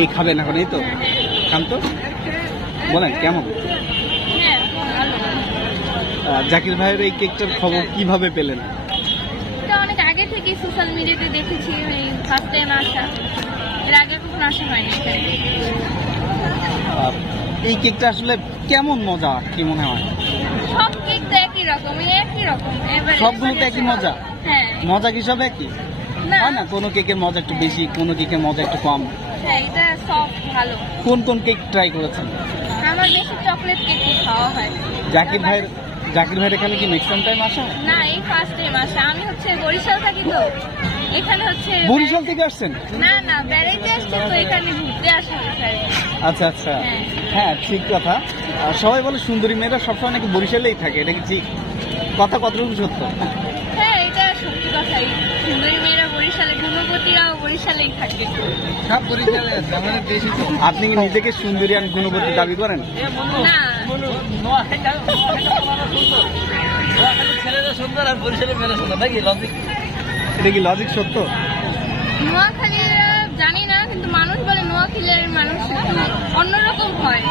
এই খাবেন এখন, এই তো খান তো, বলেন কেমন? হ্যাঁ ভালো। জাকির ভাইয়ের এই কেকটার খবর কিভাবে পেলেন? এটা অনেক আগে থেকে সোশ্যাল মিডিয়াতে দেখেছি, ফার্স্ট টাইম আসা, এর আগে কখনো আসা হয়নি এখানে। এই কেকটা আসলে কেমন মজা, কি মনে হয়? সব কেক তো একই রকম, একই রকম এবারে সবগুলো তো একই মজা? হ্যাঁ। মজা কি সব একই না হয় না? কোনো কেকের মজা একটু বেশি, কোনো কেকের মজা একটু কম। হ্যাঁ, এটা সব ভালো। কোন কোন কেক ট্রাই করেছেন? আমার বেশি চকলেট কেক খাওয়া হয়। জাকির ভাইয়ের এখানে কি নেক্সট টাইম আসা? না, এই ফার্স্ট টাইম আসা। আমি হচ্ছে বরিশাল থাকি, তো এখানে হচ্ছে বরিশাল থেকে আসছেন? না না, বেড়াইতে আসছি, তো এখানে ঘুরতে আসা হচ্ছে। আচ্ছা আচ্ছা, হ্যাঁ ঠিক কথা। সবাই বলে সুন্দরী মেয়েরা সবসময় নাকি বরিশালেই থাকে, এটা কি ঠিক কথা? কতটুকু সত্য? হ্যাঁ, এটা সত্যি কথাই। সুন্দরী মেয়েরা বরিশালে, গুণবতীরাও বরিশালেই থাকে। সব বরিশালে আছে, আমাদের দেশে তো। আপনি কি নিজেকে সুন্দরী আর গুণবতী দাবি করেন? না, ছেলেরা সুন্দর আর বরিশালের মেয়েরা সুন্দর নাকি? লজিক, এটা কি লজিক সত্য? নোয়াখালী জানি না, কিন্তু মানুষ বলে নোয়াখালীর মানুষ একটু অন্যরকম হয়।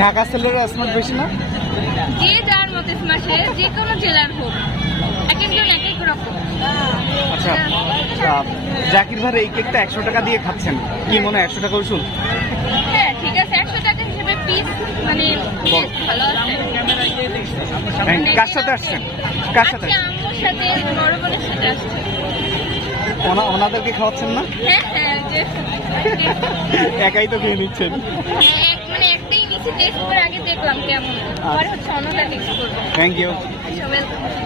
ঢাকা ছেলেরা স্মার্ট বেশি না? যে যার মতে স্মাসে, যে কোনো জেলার হোক, এক একজন এক এক রকম। আচ্ছা, জাকির ভাইয়ের এই কেকটা 100 টাকা দিয়ে খাচ্ছেন, কি মনে হয় 100 টাকা উসুল? হ্যাঁ ঠিক আছে, 100 টাকা হিসেবে পিস মানে বড়। ভালো আছে। কার সাথে আসছেন? কার সাথে? আজকে আম্মুর সাথে, বড় বোনের সাথে আসছে। ওনাদেরকে খাওয়াচ্ছেন না? হ্যাঁ হ্যাঁ, একাই তো খেয়ে নিচ্ছেন। মানে একটাই নিচে টেস্ট করে আগে দেখলাম কেমন, পরে হচ্ছে অন্যটা টেস্ট করবো। Thank you. ওয়েলকাম।